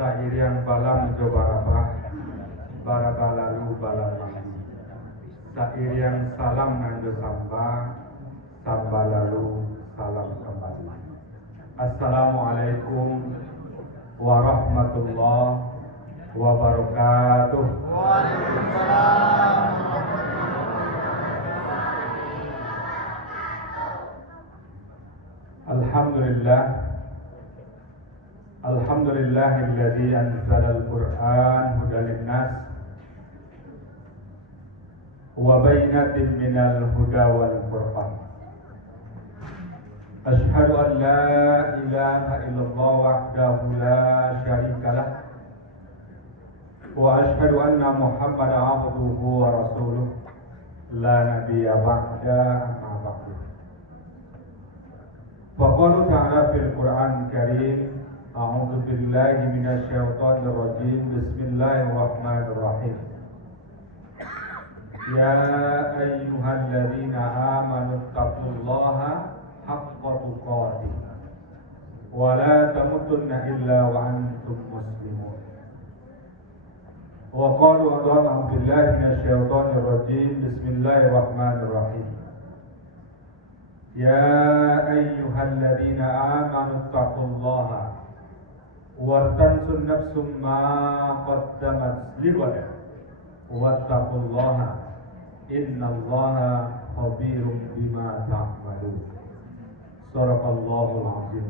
Sairian balam jo baraba lalu balamali. Sairian salam nanjo samba lalu salam kembali. Assalamualaikum warahmatullahi wabarakatuh. Waalaikumsalam. Alhamdulillahilladzi anzalal Qur'an hudan linnas wa bayyinatin minal huda wal furqan. Asyhadu an la ilaha illallah wahdahu la syarikalah wa asyhadu anna Muhammadan abduhu wa rasuluh la nabiyya ba'da amma ba'du. Wa qala ta'ala fil Qur'an Karim, a'udzu billahi minasy syaithanir rajim, bismillahirrahmanirrahim. Ya ayyuhalladzina amanu taqullaha haqqa tuqatih wa la tamutunna illa wa antum muslimun. Wa qalu a'udzu billahi minasy syaithanir rajim, bismillahirrahmanirrahim. Ya ayyuhalladzina amanu taqullaha wa tansun nafsum ma qaddamat lighad wattaqullaha innallaha khabirum bima ta'malun. Shadaqallahul azim.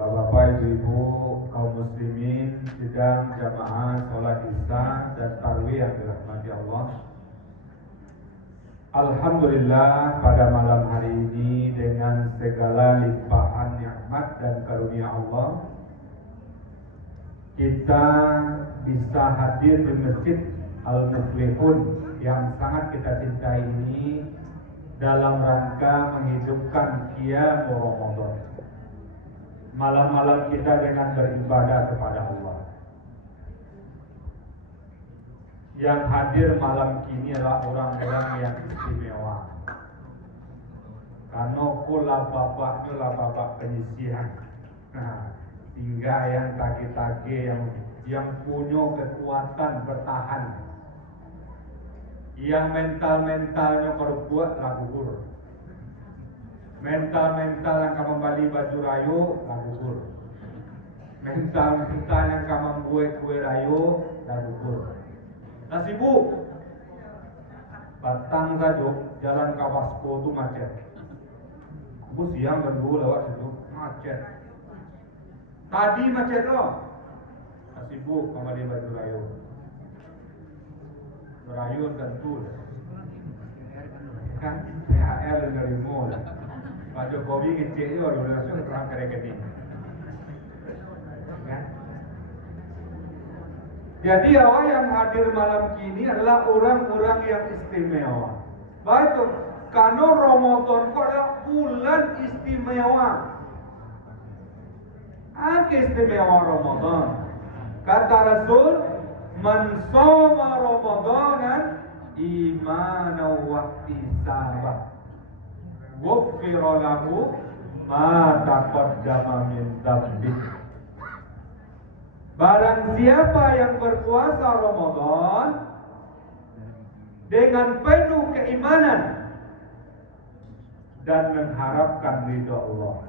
Bapak, Ibu, kaum muslimin sedang jamaah sholat isya dan tarawih yang dirahmati Allah. Alhamdulillah, pada malam hari ini dengan segala limpahan nikmat dan karunia Allah, kita bisa hadir di Masjid Al-Muflihun yang sangat kita cintai ini dalam rangka menghidupkan qiyam Ramadan. Malam-malam kita dengan beribadah kepada Allah. Yang hadir malam kini adalah orang-orang yang istimewa. Karena kula bapak penyisihan. Nah, hingga yang tage-tage yang punya kekuatan bertahan. Yang mentalnya berbuat lagugur. Mental yang kamu membeli baju rayu lagugur. Mental yang kamu membuat kue rayu lagugur. Nah, sibuk. Batang saja jalan Kawasko itu macet. Aku siang dan dulu lewat situ macet. Tadi macet loh. Nah, sibuk sama dia baju rayu. Rayu tentu kan THR dari mall. Pak Jokowi ngecek itu langsung terang ke rekening. Kan? Jadi awal yang hadir malam kini adalah orang-orang yang istimewa. Baik, karena Ramadan kok adalah bulan istimewa. Apa istimewa Ramadan? Kata Rasul, man shoma Ramadanan imanan wa ihtisaban, ghufira lahu ma taqaddama min dzambihi. Barang siapa yang berpuasa Ramadan dengan penuh keimanan dan mengharapkan ridha Allah,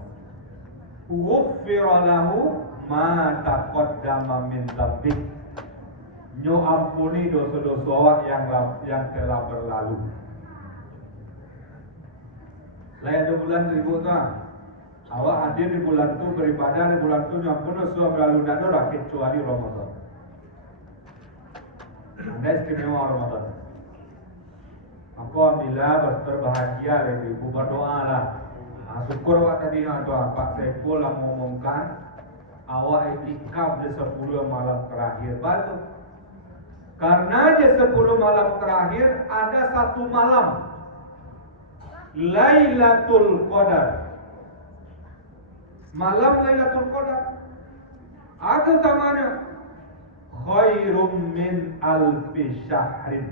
ghufira lahu ma taqaddama min dzambihi, nyo ampuni dosa-dosa yang telah berlalu. Lain ada bulan ribu tuh. Awak hadir di bulan itu, beribadah di bulan itu, nyampun dosa berlalu dan dosa kecuali Ramadan. Anda istimewa Ramadan. Maka bila berbahagia lagi, ibu berdoa lah. Syukur awak tadi doa Pak Saiful yang mengumumkan awak itikaf di 10 malam terakhir baru. Karena di 10 malam terakhir ada satu malam Lailatul Qadar. Malam Lailatul Qadar ada tamanya khairum min alfi syahrin.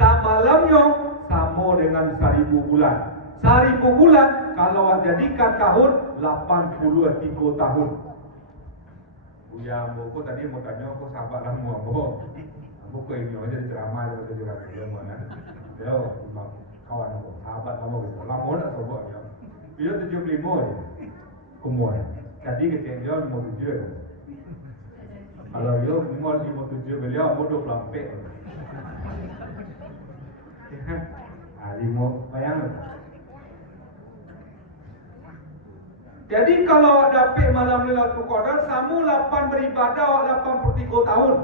Samalamnya sama dengan 1000 bulan. 1000 bulan kalau jadikan tahun 83 tahun. Buya ambo tadi mau tanya aku sahabat lama ambo. Ambo kok ini aja ceramah ada juga dia mana. Dia kawan ambo, sahabat ambo gitu. Lama nak coba ya. Dia 75 ya. Kumur. Tadi kecil dia 57. Kalau dia umur 57 beliau ambo 24. Limo bayang. Jadi kalau dapat malam Lailatul Qadar, samu 8 beribadah 83 tahun.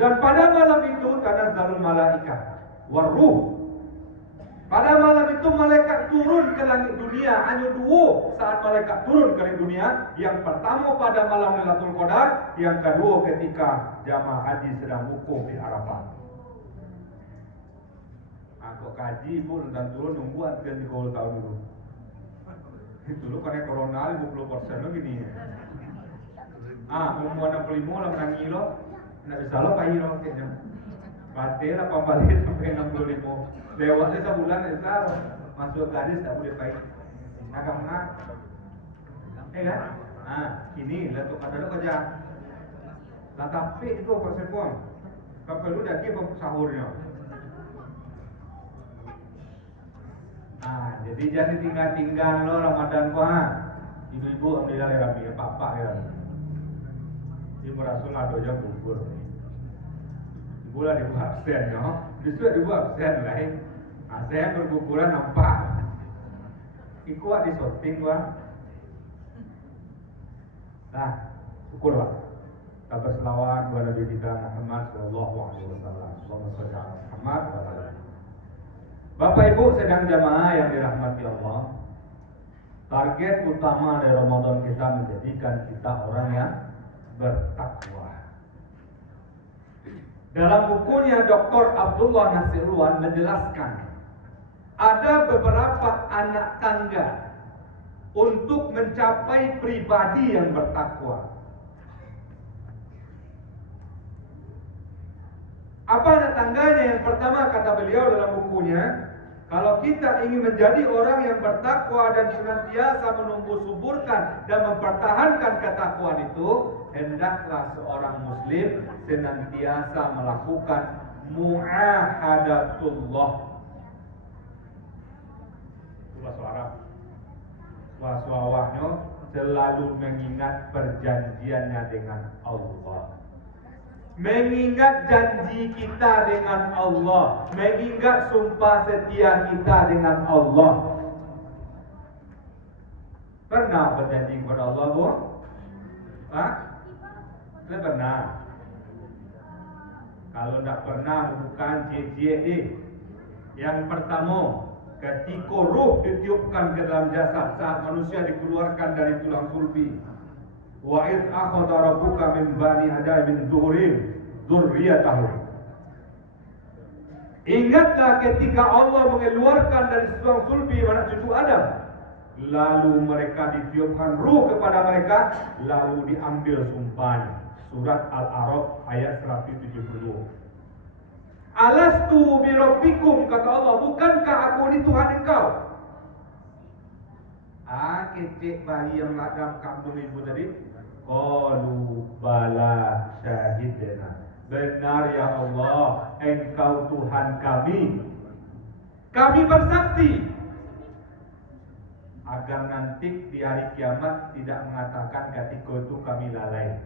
Dan pada malam itu tanazzalul malaikat waruh. Pada malam itu malaikat turun ke langit dunia. Hanya 2 saat malaikat turun ke langit dunia. Yang pertama pada malam Lailatul Qadar, yang kedua ketika jamaah haji sedang wukuf di Arafah. Aku kaji pun dan turun nunggu antrian 30 tahun dulu. Dulu karena corona 50% lo gini ya. Umur 65 lah menangi lo, nggak bisa lo payi lo kayaknya. Batin apa balik sampai 65. Lewatnya sebulan ya masuk gadis tak boleh payi. Agak menang. Kan? Ini Lailatul Qadar kerja. Tapi itu persepuan. Kalau lu dah dia sahurnya. Jadi jangan tinggal-tinggal lo Ramadan ko Ibu-ibu alhamdulillah ya Rabbi, ya papa ya Rabbi. Ibu Rasul ada aja bubur. Ibu lah dibuat absen no. Justru dibuat absen lah. Saya berbuburan nampak. Iku di shooting gua. Nah, syukurlah. Kita berselawat kepada Nabi kita Muhammad sallallahu alaihi wasallam. Allahumma shalli ala Muhammad wa ala alihi. Bapak Ibu sedang jamaah yang dirahmati Allah. Target utama dari Ramadan kita menjadikan kita orang yang bertakwa. Dalam bukunya Dr. Abdullah Nasirwan menjelaskan ada beberapa anak tangga untuk mencapai pribadi yang bertakwa. Apa anak tangganya? Yang pertama kata beliau dalam bukunya, kalau kita ingin menjadi orang yang bertakwa dan senantiasa menumbuh suburkan dan mempertahankan ketakwaan itu, hendaklah seorang muslim senantiasa melakukan mu'ahadatullah. Itu bahasa Arab. Bahasa awaknya selalu mengingat perjanjiannya dengan Allah. Mengingat janji kita dengan Allah, mengingat sumpah setia kita dengan Allah. Pernah berjanji kepada Allah, Bu? Tidak pernah. Kalau tidak pernah, bukan cie-cie. Yang pertama, ketika ruh ditiupkan ke dalam jasad saat manusia dikeluarkan dari tulang sulbi. Wa id akhadha rabbuka min bani Adam min zuhurihim dzurriyyatahum. Ingatlah ketika Allah mengeluarkan dari tulang sulbi anak cucu Adam, lalu mereka ditiupkan ruh kepada mereka, lalu diambil sumpahnya. Surat Al-A'raf ayat 172. Alastu bi rabbikum, kata Allah, bukankah aku ini Tuhan engkau? Kecik bayi yang dalam kandung ibu tadi, qalu bala syahidna. Benar ya Allah, engkau Tuhan kami. Kami bersaksi. Agar nanti di hari kiamat tidak mengatakan ketika itu kami lalai.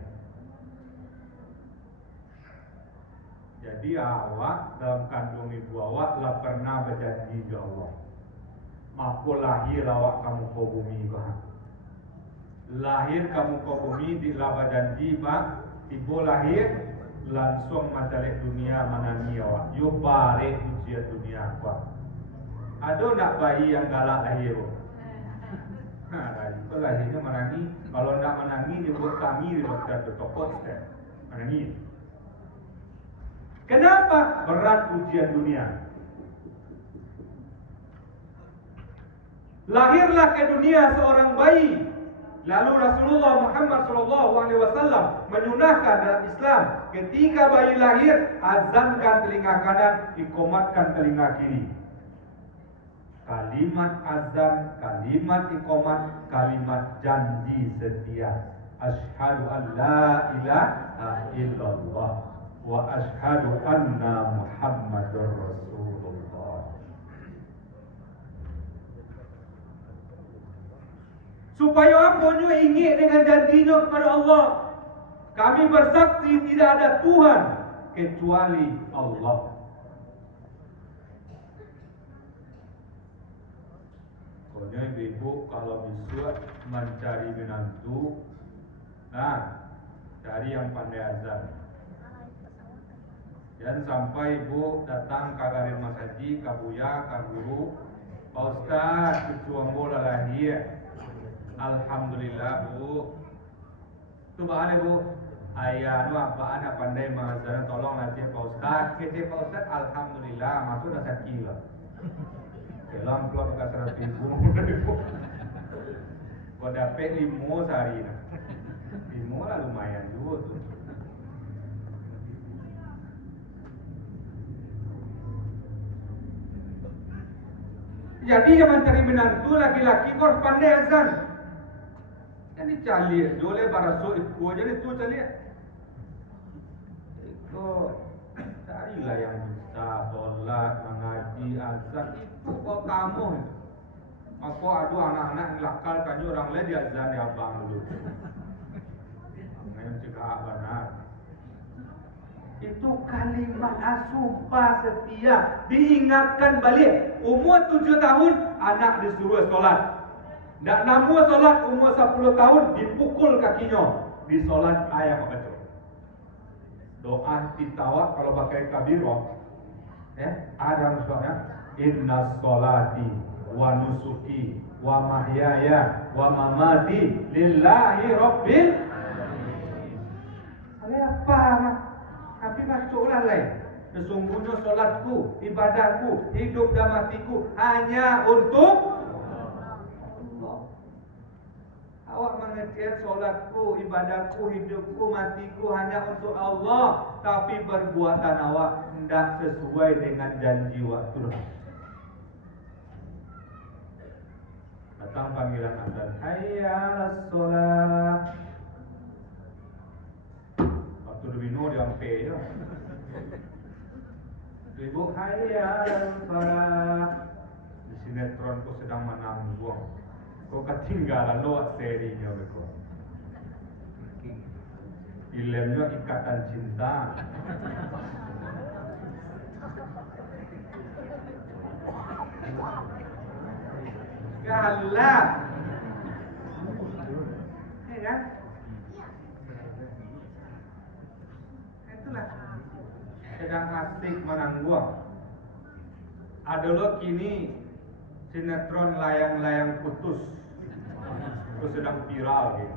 Jadi awak dalam kandung ibu awak lah pernah berjanji ke Allah. Maka lahir awak kamu ke bumi bah. Lahir kamu ke bumi di laba janji bah. Tiba lahir langsung macalik dunia manani awak. Yo balik ujian dunia bah. Ada nak bayi yang galak lahir? Itu lahirnya menangi. Kalau nak menangi dibuat kami di dokter bertokot menangi. Kenapa berat ujian dunia? Lahirlah ke dunia seorang bayi. Lalu Rasulullah Muhammad SAW menyunahkan dalam Islam, ketika bayi lahir, azankan telinga kanan, ikomatkan telinga kiri. kalimat azan, kalimat iqamat, kalimat janji setia. Asyhadu an la ilaha illallah wa asyhadu anna Muhammadar Rasulullah. Supaya apa? Ingat dengan janjinya kepada Allah. Kami bersaksi tidak ada Tuhan kecuali Allah. Pokoknya ibu kalau bisa mencari menantu, cari yang pandai azan. Dan sampai ibu datang ke garis Mas Haji, ke Buya, ke guru, Pak Ustaz, ketua bola lahir. Alhamdulillah bu. Tu bahan bu. Ayah nu apa anak pandai mengazan, tolong nanti Pak Ustaz. Kece Pak Ustaz, alhamdulillah masuk dah sakit lah. Kelam kelam bekas 100.000. Kau dapat 5 sehari nak. 5 lah lumayan juga tu. Jadi yang mencari menantu laki-laki kau harus pandai azan. Jadi cari, boleh baraso ikut aja ni tu cari. Ikut, carilah yang bisa solat, mengaji, azan. Itu kau kamu. Aku ada anak-anak yang lakal kanyu orang lain di azan di abang dulu. Yang cakap benar. Itu kalimat sumpah setia. Diingatkan balik. Umur 7 tahun anak disuruh solat. Tak namu solat umur 10 tahun dipukul kakinya. Di solat ayam betul. Doa titawak kalau pakai kabirah. Ada misalnya inna sholati wa nusuki wa mahyaya wa mamati lillahi rabbil alamin. Apa mah? Tapi masuklah lain. Sesungguhnya solatku, ibadahku, hidup dan matiku hanya untuk Allah. Awak mengerti solatku, ibadahku, hidupku, matiku hanya untuk Allah. Tapi perbuatan awak tidak sesuai dengan janji waktu. Datang panggilan azan, hayya 'alas shalah. Waktu dibino di ampe ya. Ibu hayya 'alas shalah. Di sinetron ku sedang menanggung. Kau ketinggalan lewat serinya beku. Filmnya Ikatan Cinta. Galak. Ya kan? Itulah. Sedang asik menanggung. Adalah kini sinetron layang-layang putus. Itu sedang viral gitu.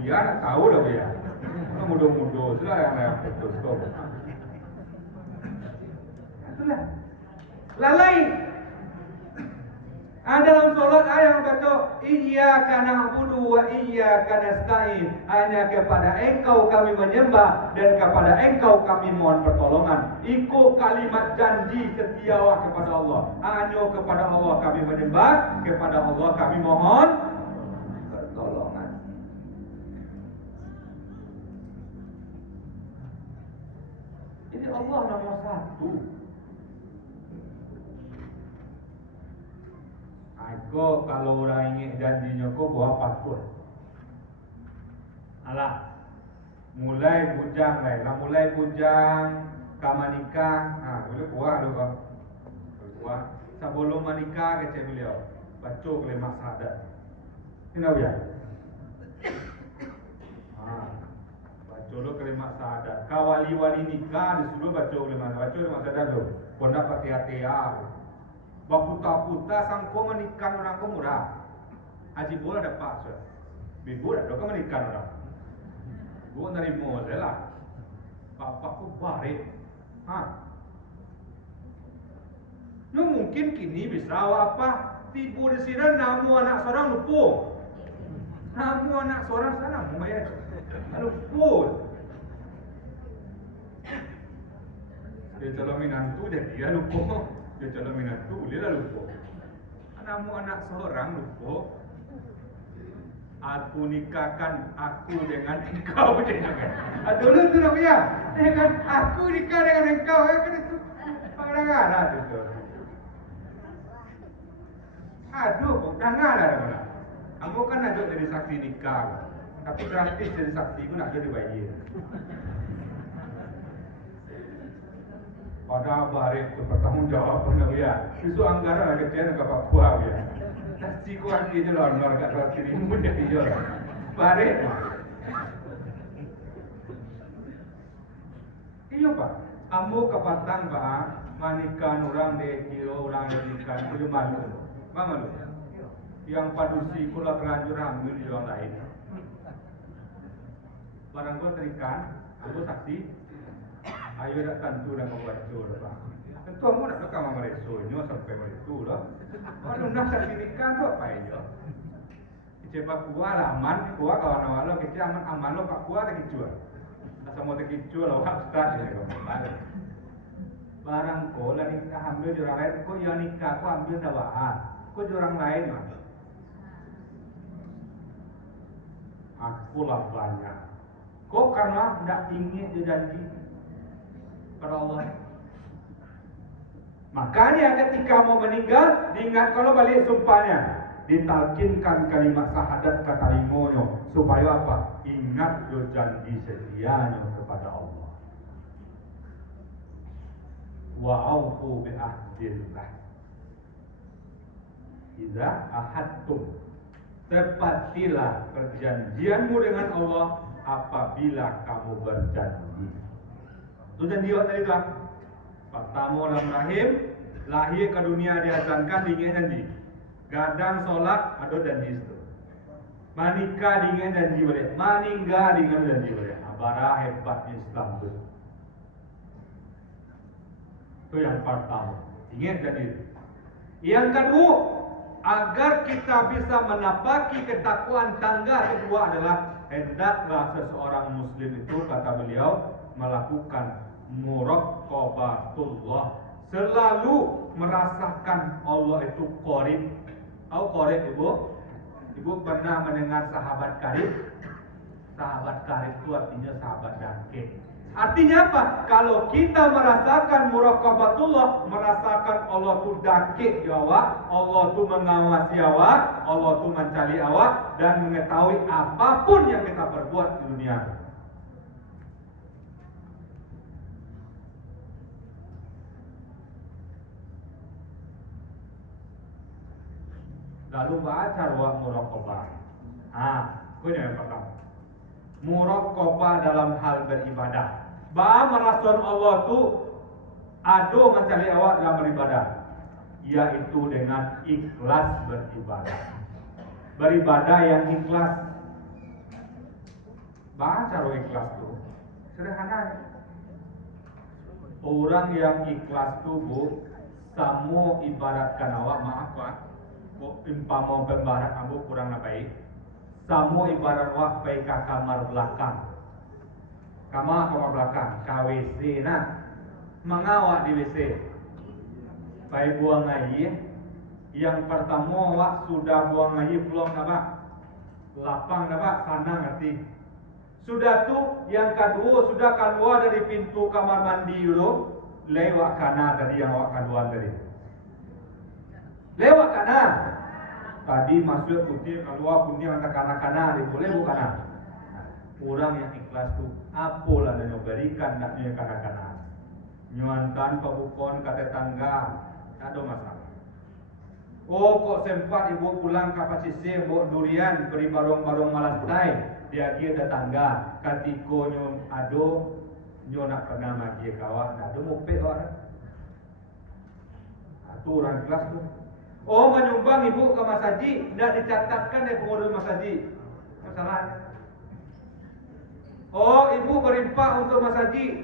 Ya nak tahu dah ya. Muda-muda sudah yang putus tu. Itulah. Lalai. Dalam solat ayat baca iyyaka na'budu wa iyyaka nasta'in. Hanya kepada Engkau kami menyembah dan kepada Engkau kami mohon pertolongan. Ikut kalimat janji setia kepada Allah. Hanya kepada Allah kami menyembah, kepada Allah kami mohon pertolongan. Jadi Allah nomor 1. Aku kalau orang ingin janjinya kau buat paspor. Alah, mulai bujang lah, mulai bujang, kama nikah, boleh buat dulu kau. Buat. Sebelum menikah kecil beliau, baca kalimat syahadat. Kenapa ya? Baca dulu kalimat syahadat. Kau wali-wali nikah disuruh baca kalimat syahadat dulu. Kau nak pakai hati-hati. Baputa-puta sangko menikah orang ko murah. Aji bola dapat so. Bibu dah kau menikah orang. Gua nerimo lah. Bapakku barik. No mungkin kini bisa awak apa? Tibu di sini namu anak seorang lupa. Namu anak seorang sana lumayan. Lupa. Dia calon minantu jadi dia lupa. Dia calon minantu dia lah lupa. Anakmu anak seorang lupa. Aku nikahkan aku dengan engkau jangan. Dulu tu namanya. Kan aku nikah dengan engkau kan itu pengarang itu. Aduh, jangan lah. Kamu kan ada jadi saksi nikah. Tapi gratis jadi saksi pun nak jadi bayar. Pada hari itu bertanggung jawab pun ya. Isu anggaran agak kecil agak apa ya. Saksi kuat dia jalan agak saksi ribu jadi jalan. Bare. Iya Pak. Kamu kepatang Pak. Manikan orang dekio orang dedikan itu malu. Malu. Yang padusi kula terlanjur hamil di orang lain. Barang gua terikan, aku saksi. Ayo dah tentu dah membuat jol Pak. Tentu kamu nak rekam meresonya sampai meresu lah. Kalau nak saksi nikah tu apa aja? Cepat kuah lah aman, kuah kawan-kawan lo kecil aman lo pak kuah tak kicul. Tak sama tak kicul lo hak start ya kawan. Barang ko lah nikah ambil di orang lain, ko yang nikah ko ambil sawaan, ko di orang lain mah. Aku lah banyak. Kok karena tidak ingin dijanji pada Allah. Makanya ketika mau meninggal, diingat kalau balik sumpahnya, ditalkinkan kalimat syahadat kata limonyo supaya apa? Ingat do janji setianya kepada Allah. Wa aufu bi ahdillah. Idza ahadtum, tepatilah perjanjianmu dengan Allah apabila kamu berjanji. Itu janji apa tadi tuan? Pertama dalam rahim, lahir ke dunia diazankan dengan janji. Gadang solat ada janji itu. Manikah dengan janji boleh, maninggal dengan janji boleh. Abara hebatnya Islam itu. Itu yang pertama. Ingat janji. Yang kedua, agar kita bisa menapaki ketakwaan tangga kedua adalah hendaklah seseorang muslim itu kata beliau melakukan muraqabatullah, selalu merasakan Allah itu qarib. Tahu qarib Ibu? Ibu pernah mendengar sahabat karib? Sahabat karib itu artinya sahabat dekat. Artinya apa? Kalau kita merasakan muraqabatullah, merasakan Allah itu dekat di awak, Allah itu mengawasi awak, Allah itu mencari awak dan mengetahui apapun yang kita perbuat di dunia. Lalu baca ruang muraqabah. Ini yang pertama. Muraqabah dalam hal beribadah. Merasakan Allah tu ada mencari awak dalam beribadah, yaitu dengan ikhlas beribadah. Beribadah yang ikhlas. Cara ikhlas tu sederhana. Orang yang ikhlas tu Bu, samo ibaratkan awak maaf Pak. Impama pembaharan ambo kurang baik. Samo ibarat awak pergi ke kamar belakang. Kamar belakang, KWC nah. Mengawak di WC. Pergi buang air. Yang pertama awak sudah buang air belum apa? Lapang apa? Sana ngerti. Sudah tu yang kedua sudah keluar dari pintu kamar mandi dulu. Lewat kanan tadi yang awak keluar tadi. Lewat kanan. Tadi masuk putih keluar putih antara kanan-kanan, boleh bukan? Orang yang ikhlas tu apalah yang berikan nak dia kanan-kanan. Nyuantan pembukon kata tangga, tak ada masalah. Oh kok sempat ibu pulang ke Pasisir bawa durian beri barong-barong malantai, dia ada tangga. Katiko nyo ado nyo nak pernah magi kawan, ada moped orang. Tu orang ikhlas tu. Oh menyumbang ibu ke Mas Haji, tidak dicatatkan dari pengurus Mas Haji. Masalah. Oh ibu berimpak untuk Mas Haji.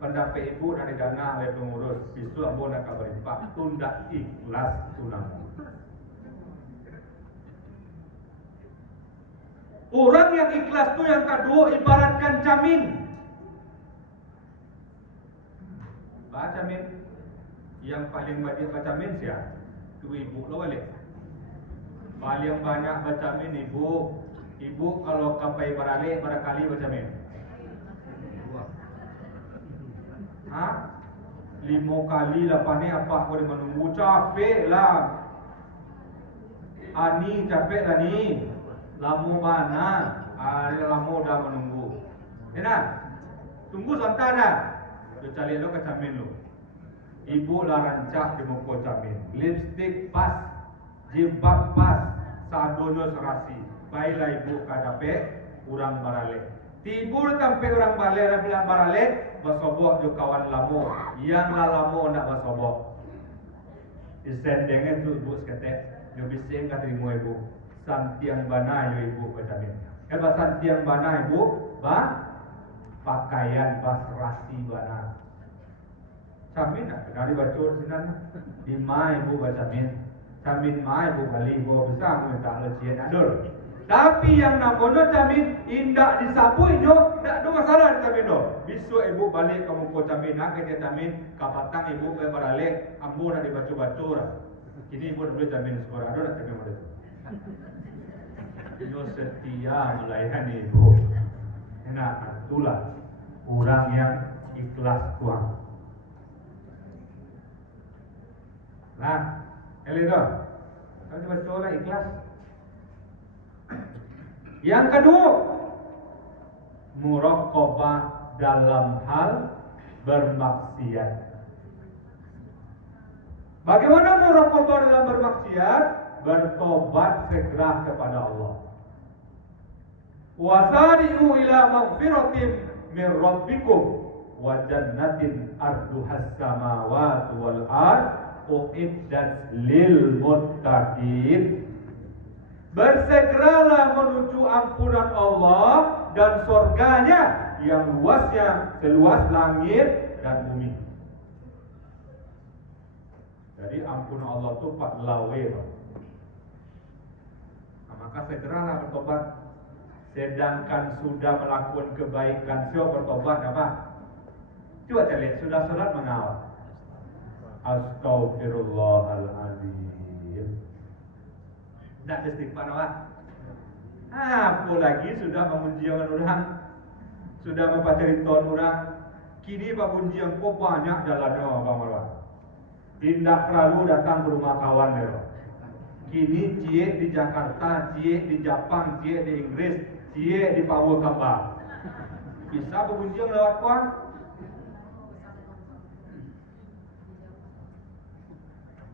Pendapat ibu dari dana oleh pengurus. Besok ibu nak berimpak. Tunda ikhlas tunang. Orang yang ikhlas tu yang kedua ibaratkan cermin. Baca min. Yang paling banyak baca min siapa? Itu ibu lo balik. Paling banyak baca min ibu. Ibu kalau kapai barale barangkali baca min. Hah? 5 kali lapan ni apa aku dia menunggu capek lah. Ani capek lah ni. Lama mana? Lama dah menunggu. Enak? Tunggu sebentar dah. Dia cari lo ke camin lo. Ibu lah rancak di muka camin. Lipstick pas, jilbab pas, sadonyo serasi. Baiklah ibu kadape urang barale. Tibur sampai orang balik dan bilang barale, bersobok jo kawan lamo. Yang lah lamo nak bersobok. Disendengnya tu ibu seketek. Yo bising kata ibu. Santiang bana yo ibu kata min. Santiang bana ibu, pakaian bas rasi bana. Camin nak dari bacor sinan. Di mai ibu baca min. Camin mai ibu kali ibu bisa minta lecian adul. Tapi yang namono camin indak disapui jo, tak ada masalah di camin do. Besok ibu balik kamu ko camin nak ke camin, kapatang ibu ke barale, ambo nak dibaca-baca lah. Kini ibu dah boleh camin sekolah, ada nak camin model tu. Yo setia melayani ibu. Enak itulah orang yang ikhlas tuan. Nah, elido. Kalau baca lah ikhlas. Yang kedua, muraqabah dalam hal bermaksiat. Bagaimana muraqabah dalam bermaksiat? Bertobat segera kepada Allah. Wasari'u ila maghfiratin min rabbikum wa jannatin arduhas samawati wal ard uiddat lil muttaqin. Bersegeralah menuju ampunan Allah dan surganya yang luasnya seluas langit dan bumi. Jadi ampunan Allah itu pak lawe. Nah, maka segeralah bertobat. Sedangkan sudah melakukan kebaikan, siapa bertobat apa? Coba lihat, sudah sholat mengawal. Astaghfirullahaladzim. Tak ada istighfar apa? Apalagi sudah memujian orang, sudah membaca rinton orang. Kini pengujian kok banyak jalannya Bang Marwan. Tidak terlalu datang ke rumah kawan dero. Kini cie di Jakarta, cie di Jepang, cie di Inggris, cie di Papua Kapal. Bisa pengujian lewat kawan?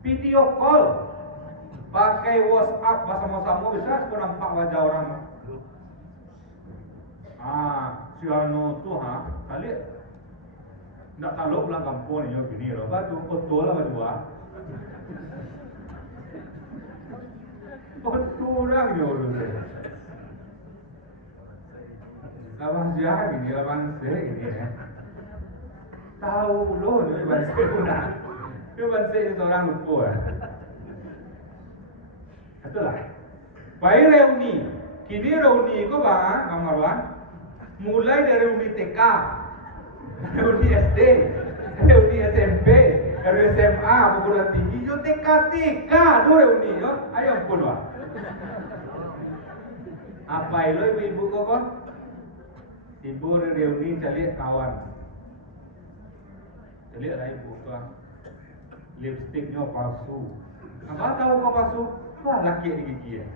Video call. Pakai WhatsApp bersama-sama bisa aku nampak wajah orang. Si anu tu kali nak tahu pulang kampung ni gini loh. Batu betul lah berdua. Betul orang ni orang tu. Abang siapa gini, abang saya gini ya. Tahu loh ni abang saya puna. Abang saya seorang lupa. Itulah. Baik reuni. Kini reuni ko ba, Bang Marwan? Mulai dari reuni TK, reuni SD, reuni SMP, reuni SMA, perguruan tinggi, yo TK tu reuni yo. Ayo pun wa. Apa itu ibu kok? Ibu reuni cari kawan. Cari lah ibu tu. Lipstiknya palsu. Apa tahu kau palsu? Wah, laki di gigi ya.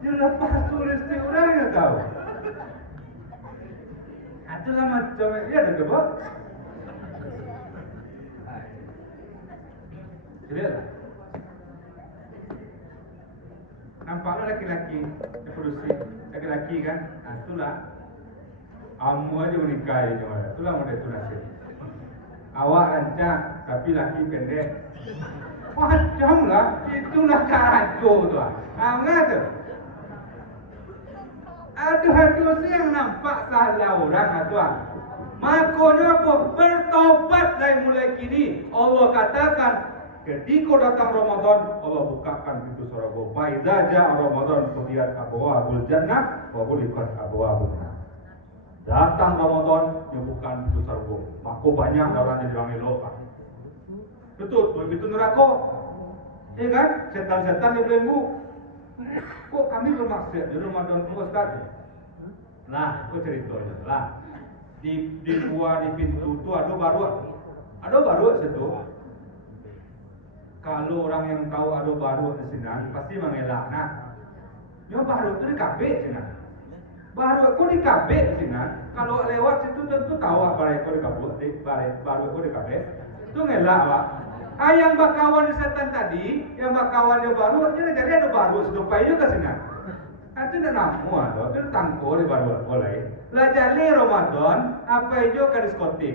Dia lepas tulis di orang yang tahu. Itu lah macam dia ada kebab. Lihat. Nampaklah laki-laki produksi laki-laki kan? Itulah. Amu aja menikah ini orang. Itulah model itu nasib. Awak rancang tapi laki pendek. Macam lah, itulah kacau tu. Enggak tu. Aduh yang nampak salah orang tuan. Makanya apa? Bertobat dari mulai kini. Allah katakan ketika datang Ramadan, Allah bukakan pintu surga. Faiza ja'a Ramadan futiyat abwaabul jannah wa ghuliqat abwaabun nar. Datang Ramadan, dia bukan pintu surga. Maka banyak orang jadi orang elok. Betul, itu neraka. Iya kan? Setan-setan dia belenggu. Kok kami bermaksud di Ramadan itu Ustaz? Nah, aku ceritanya lah. Di pintu itu ada baru situ. Kalau orang yang tahu ada baru di sini pasti mengelak. Nah, yang baru itu di kafe sini. Baru aku di kafe sini. Kalau lewat situ tentu tahu apa itu di kafe. Baru aku di kafe. Itu ngelak pak. Yang bakawan di setan tadi, yang bakawan yang baru, jadi ada baru sedopai juga sini. Itu tidak namu atau itu tangko di baru boleh. Lah jadi Ramadan apa itu ke diskotik.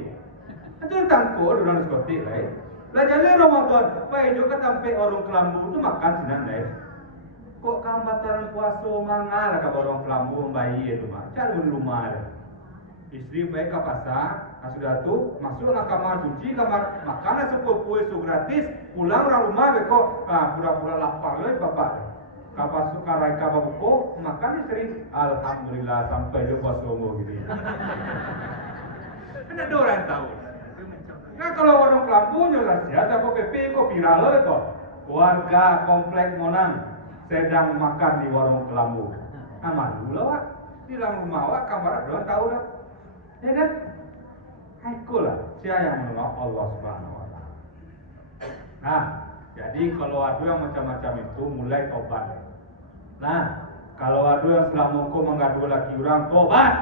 Itu tangko di diskotik lah. Lah jadi Ramadan apa itu ke sampai orang kelambu itu makan sinan lah. Kok kambataran puasa mangal ke orang kelambu bayi itu mah. Cari di rumah ada. Istri baik ke pasar, sudah tu masuk ke kamar cuci, kamar makan sepupu itu gratis, pulang orang rumah beko, pura-pura lapar le bapak. Kapas suka raika babuko, makan istri, alhamdulillah sampai dia puasa umur gitu. Kan ada orang tahu. Nah kalau orang kelambu nyolah siapa kok PP kok viral le kok. Warga komplek Monang sedang makan di warung kelambu. Malu lah wak, di dalam rumah wak kamar ada tahu lah. Ya kan? Ikulah siapa yang menolak Allah Subhanahu Wa Taala. Nah, jadi kalau ada yang macam-macam itu mulai tobat. Nah, kalau ada yang selama aku mengadu laki orang tobat,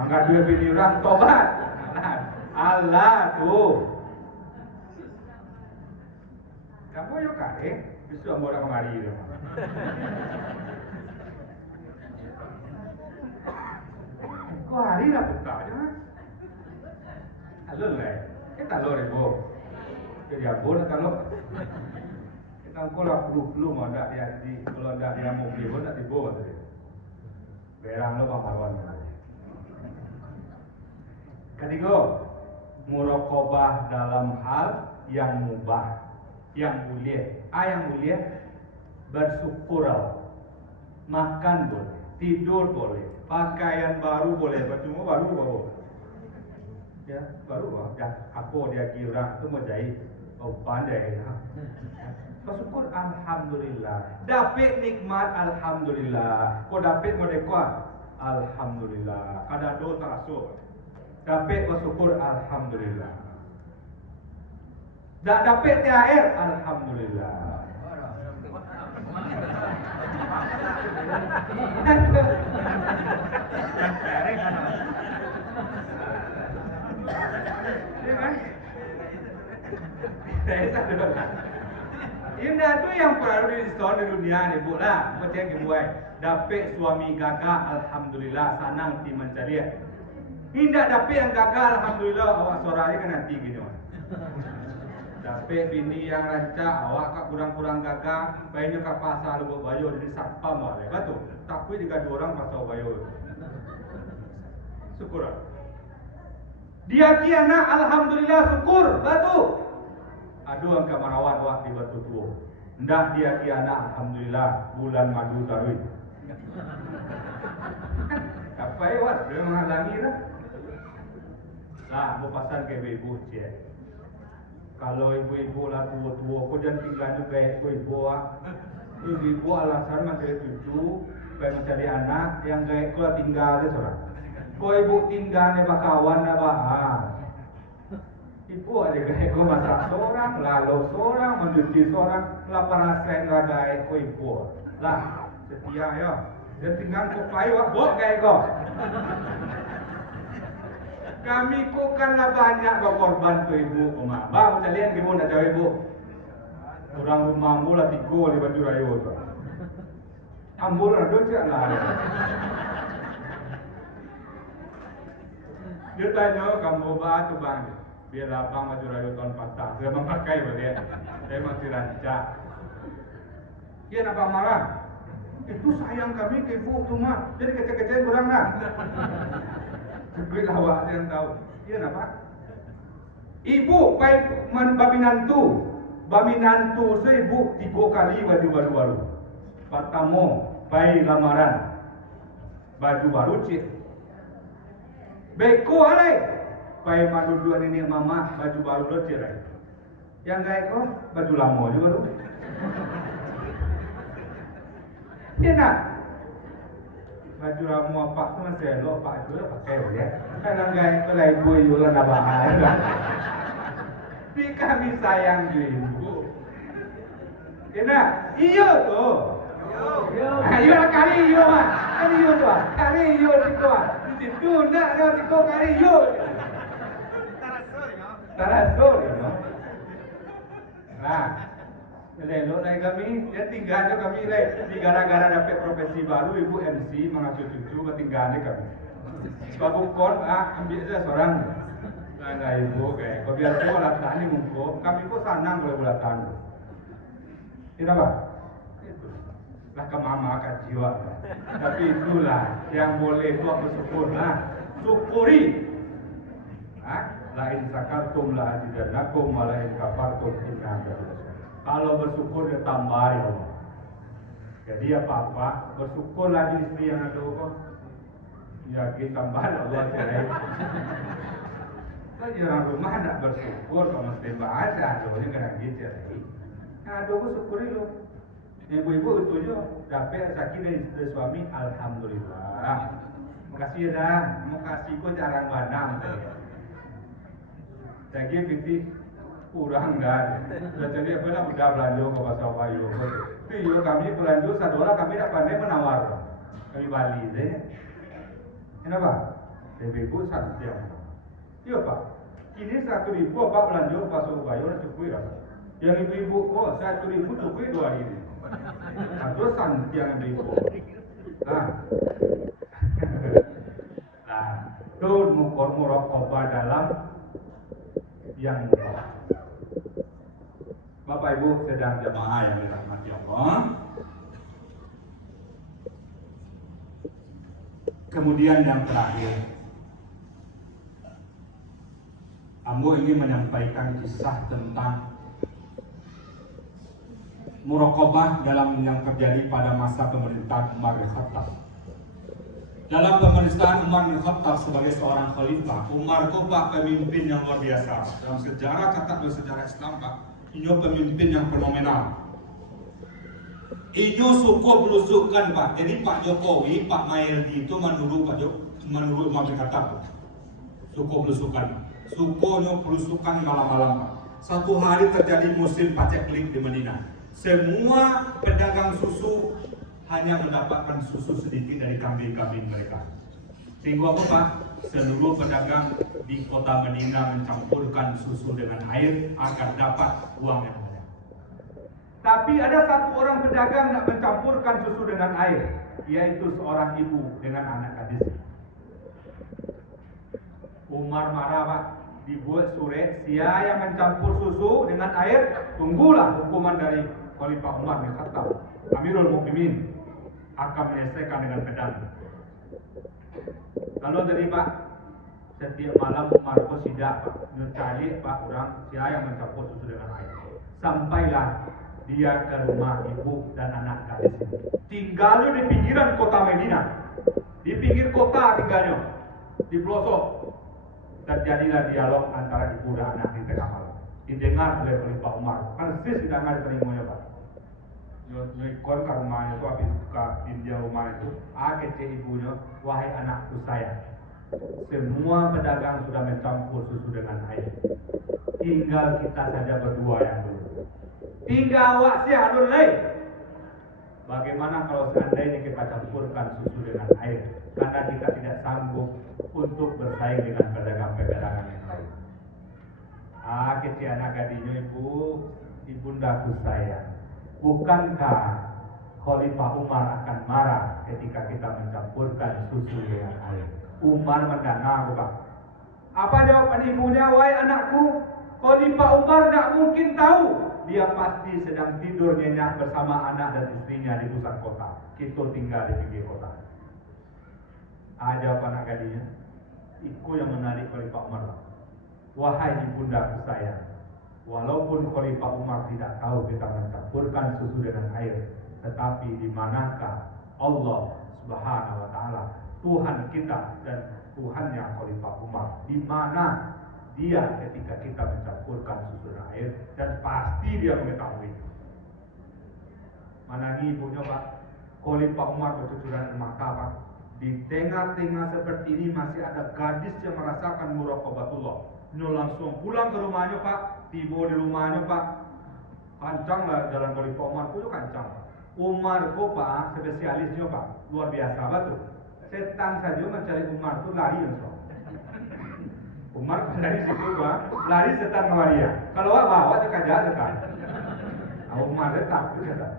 mengadu bini orang tobat. Nah, Allah tuh. Kamu yuk kare, justru mau orang mari itu. Kau hari lah buka aja mas. Halo lah, kita lo rebo. Jadi apa nak kalau kita kalau perlu mau nak dia di kalau ada dia mobil pun nak dibawa tadi. Berang lo bang Marwan. Ketiga, muraqabah dalam hal yang mubah, yang mulia. Yang mulia bersyukur, makan boleh, tidur boleh, pakaian baru boleh, baju baru bawa. Ya, baru ya. Aku dia kira tu mau jahit. Oh pandai ya. Bersyukur alhamdulillah. Dapat nikmat alhamdulillah. Kau dapat modekwa alhamdulillah. Kada do terasuk. Dapat bersyukur alhamdulillah. Tak dapat THR alhamdulillah. Ini tu yang perlu diistihad di dunia ni bu lah, macam yang buat. Dapat suami gagah, alhamdulillah, sanang ti mencari. Tidak dapat yang gagah, alhamdulillah, awak suaranya kan nanti gitu. Dapat bini yang rancak, awak kak kurang-kurang gagah, bayinya kat pasar lu bayo jadi satpam lah, betul. Tapi jika dua orang pasal bayo. Syukur. Dia kiana, alhamdulillah, syukur, betul. Aduh angka marawat wak di batu tua. Ndak dia kiana alhamdulillah bulan madu tarwih. Apa ya wak? Dia menghalangi lah. Lah, mau pasal ke ibu cik. Kalau ibu-ibu lah tua-tua, kau jangan tinggal juga ibu-ibu wak. Ibu-ibu alasan mencari cucu, supaya mencari anak yang gaya kau tinggal di seorang. Kau ibu tinggal ni bakawan na bahas. Ibu ada gaya kau masak seorang, lalu seorang, mencuci seorang, lapar asain lah gaya kau ibu. Lah, setia ya. Dia tinggal kau payu, bok gaya kau. Kami kau kanlah banyak berkorban tu ibu, Oma. Bang, macam lihat ibu nak jauh ibu. Orang rumahmu lah tiga di baju rayu tu. Ambul ada cak lah. Dia tanya kamu bah tu bang. Biar abang baju rayu tahun patah. Saya memakai balik. Saya masih rancak. Dia nak marah. Itu sayang kami ke ibu tu mah. Jadi kecil-kecil kurang lah. Duit awak yang tahu. Dia nak ibu baik babinantu. Babinantu seibu 3 kali baju baru. Pertama bayi lamaran. Baju baru cik. Beko alai. Pai madu dua ini mama baju baru lo cerai. Yang gak eko baju lama juga lo. Iya nak. Baju lama apa tu masih lo pak itu lo pakai ya. Kan gak eko lah ibu itu lah nak bahaya kan. Di kami sayang ibu. Iya iyo tu. Iyo lah kali iyo mah. Kali iyo tu ah. Kali iyo tu ah. Di situ nak dia tiko kali iyo. Tarasur ya. Nah, lelo naik kami, ya tinggalnya kami di gara-gara dapat profesi baru ibu MC mengasuh cucu ketinggalan kami. Babukon ambil saja seorang. Nah ibu kayak kau biasa bulatan ini mungko, kami kok senang boleh bulatan. Kenapa? Lah ke mama kat jiwa. Tapi itulah yang boleh buat bersyukur lah. Syukuri. Lain sakartum la azidannakum wa lain kafartum inna adzab. Kalau bersyukur dia tambah ya Allah. Jadi apa-apa bersyukur lagi istri yang ada kok. Ya kita tambah Allah cerai. Kalau orang rumah nak bersyukur kalau mesti bahasa doanya kena gitu cerai. Nah, doa syukuri lo. Ibu-ibu itu je dapat sakit dari suami alhamdulillah. Makasih dah. Makasih kok jarang banang. Jadi fiktif kurang dah. Jadi apa nak udah belanja ke pasar bayu. Tapi kami belanja $1 kami tak pandai menawar. Kami Bali deh. Kenapa? Ibu satu jam. Iya pak. Kini 1.000 pak belanja ke pasar bayu nak cukup lah. Yang ibu-ibu kok 1.000 cukup 2 hari. Satu santi yang ibu. Nah, tu muraqabah dalam yang Bapak Ibu sedang jemaah yang dirahmati Allah. Kemudian yang terakhir, Ambo ingin menyampaikan kisah tentang muraqabah dalam yang terjadi pada masa pemerintahan Umar bin Khattab. Dalam pemerintahan Umar bin Khattab sebagai seorang khalifah, Umar itu pak pemimpin yang luar biasa. Dalam sejarah sejarah Islam pak, ini pemimpin yang fenomenal. Ini suku belusukan pak. Jadi Pak Jokowi, Pak Mahyildi itu menurut Umar bin Khattab. Suku belusukan. Sukunya belusukan malam-malam pak. Satu hari terjadi musim paceklik di Madinah. Semua pedagang susu hanya mendapatkan susu sedikit dari kambing-kambing mereka. Sehingga apa Pak? Seluruh pedagang di kota Madinah mencampurkan susu dengan air agar dapat uang yang banyak. Tapi ada satu orang pedagang nak mencampurkan susu dengan air, yaitu seorang ibu dengan anak gadis. Umar marah Pak, dibuat surat, siapa yang mencampur susu dengan air, tunggulah hukuman dari Khalifah Umar bin Khattab, Amirul Mukminin, akan menyelesaikan dengan pedang. Kalau dari Pak, setiap malam Umar itu sidak Pak, mencari Pak orang siapa yang mencampur susu dengan air. Sampailah dia ke rumah ibu dan anak gadis. Tinggalnya di pinggiran kota Madinah, di pinggir kota tinggalnya, di pelosok. Terjadilah dialog antara ibu dan anak di tengah malam. Didengar oleh Khalifah Umar. Persis didengar telingonya Pak. Nyikon ke rumahnya itu, habis buka pintu rumah itu, kecil ibunya, wahai anakku sayang, semua pedagang sudah mencampur susu dengan air. Tinggal kita saja berdua yang belum. Tinggal awak sih adul lain. Bagaimana kalau seandainya kita campurkan susu dengan air? Karena kita tidak sanggup untuk bersaing dengan pedagang-pedagang yang lain. Kecil anak gadisnya ibundaku sayang. Bukankah Khalifah Umar akan marah ketika kita mencampurkan susu dengan air? Umar mendana Pak. Apa jawaban ibunya? Wahai anakku, Khalifah Umar tidak mungkin tahu. Dia pasti sedang tidur nyenyak bersama anak dan istrinya di pusat kota. Kita tinggal di pinggir kota. Jawaban anak gadisnya, Iku yang menarik Khalifah Umar. Wahai ibundaku sayang, walaupun Khalifah Umar tidak tahu kita mencampurkan susu dengan air, tetapi di manakah Allah Subhanahu wa taala, Tuhan kita dan Tuhannya Khalifah Umar, di mana dia ketika kita mencampurkan susunan air dan pasti dia mengetahui. Mana ibunya Pak, Khalifah Umar bercucuran mata Pak. Di tengah-tengah seperti ini masih ada gadis yang merasakan muraqabatullah. Nyo langsung pulang ke rumahnya Pak, tiba di rumahnya Pak. Kancang lah jalan Khalifah Umar, itu kancang. Umar kok Pak, spesialisnya Pak, luar biasa betul. Setan saja mencari Umar itu lari langsung. Umar dari situ Pak, lari setan ke dia. Kalau bawa dia kajar setan. Umar dia takut setan.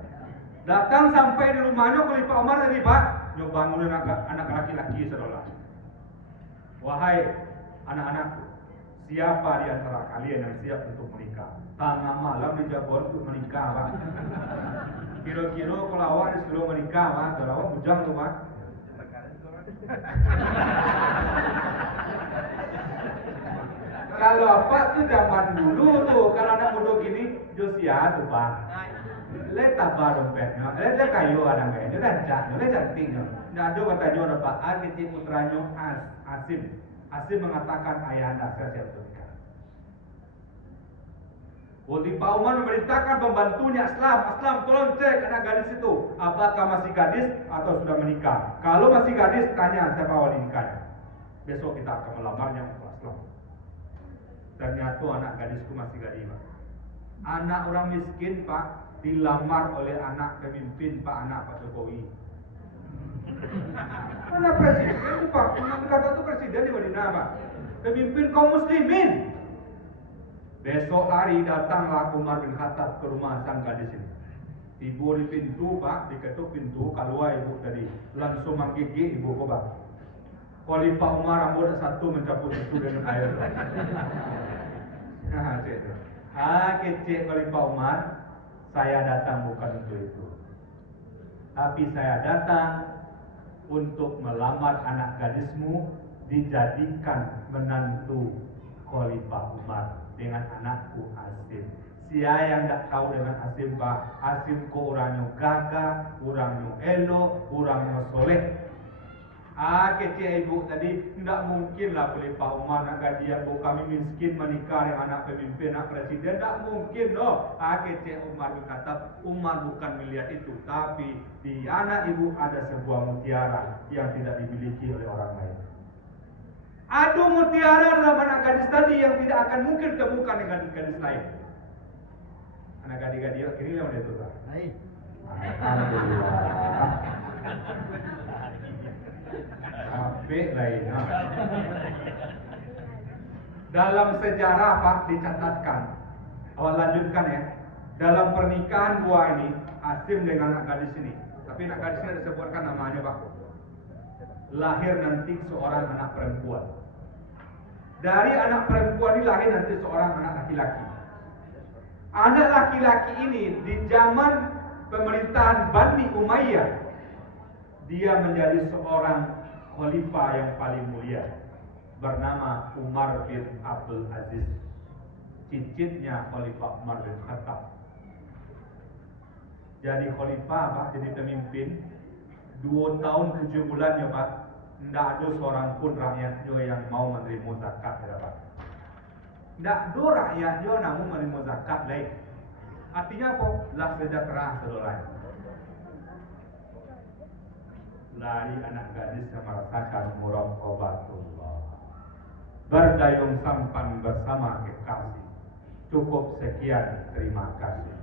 Datang sampai di rumahnya Khalifah Umar tadi Pak, nyo bangunin anak laki-laki saudara. Wahai anak-anakku, siapa di antara kalian yang siap untuk menikah? Tengah malam di Jabon untuk menikah Pak. Kira-kira kalau awak disuruh menikah Pak, kalau awak bujang tuh Pak. Kalau apa tuh zaman dulu tuh, kalau anak muda gini, Josia tuh Pak. Letak dompetnya, letak kayu anak kayaknya, letak cantiknya. Nggak ada katanya orang Pak, kecil putranya Asim. Asim mengatakan ayah anda saya siap menikah. Khalifah Umar memerintahkan pembantunya Aslam tolong cek anak gadis itu, apakah masih gadis atau sudah menikah. Kalau masih gadis, tanya siapa wali nikahnya. Besok kita akan melamarnya untuk Aslam. Ternyata anak gadisku masih gadis Pak. Anak orang miskin Pak, dilamar oleh anak pemimpin Pak, anak Pak Jokowi. Anak presiden itu Pak, kata itu presiden di Madinah Pak, pemimpin kaum muslimin. Besok hari datanglah Umar bin Khattab ke rumah sang gadis ini. Ibu di pintu Pak, diketuk pintu, keluar ibu tadi, langsung menggigit ibu kok Pak. Khalifah Umar rambut satu mencampur susu dengan air. Nah, cik. Kecil Khalifah Umar, saya datang bukan untuk itu. Tapi saya datang untuk melamar anak gadismu dijadikan menantu Khalifah Umar dengan anakku Asim. Siapa yang tak tahu dengan Asim Pak? Asim ko orangnya gagah, orangnya elok, orangnya soleh. Kecil ibu tadi, tidak mungkin lah Khalifah Umar nak gajian bu kami miskin menikah dengan anak pemimpin, anak presiden, tidak mungkin loh. Kecil Umar berkata, Umar bukan melihat itu, tapi di anak ibu ada sebuah mutiara yang tidak dimiliki oleh orang lain. Ada mutiara dalam anak gadis tadi yang tidak akan mungkin temukan dengan gadis lain. Anak gadis-gadis akhirnya yang dia tuh. Alhamdulillah. Apik lain. Dalam sejarah Pak dicatatkan. Awal lanjutkan ya. Dalam pernikahan dua ini, Asim dengan anak gadis ini. Tapi anak gadis ini disebutkan namanya Pak. Lahir nanti seorang anak perempuan. Dari anak perempuan ini lahir nanti seorang anak laki-laki. Anak laki-laki ini di zaman pemerintahan Bani Umayyah, dia menjadi seorang khalifah yang paling mulia, bernama Umar bin Abdul Aziz, cicitnya Khalifah Umar bin Khattab. Jadi khalifah Pak, jadi pemimpin 2 tahun 7 bulan ya Pak. Tidak ada seorang pun rakyatnya yang mau menerima zakat ya Pak. Tidak ada rakyatnya namun menerima zakat lain. Artinya apa? Lah sejahtera seluruh. Dari anak gadis yang merasakan muraqabatullah, berdayung sampan bersama kekasih. Cukup sekian, terima kasih.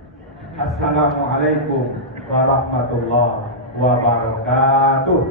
Assalamualaikum warahmatullahi wabarakatuh.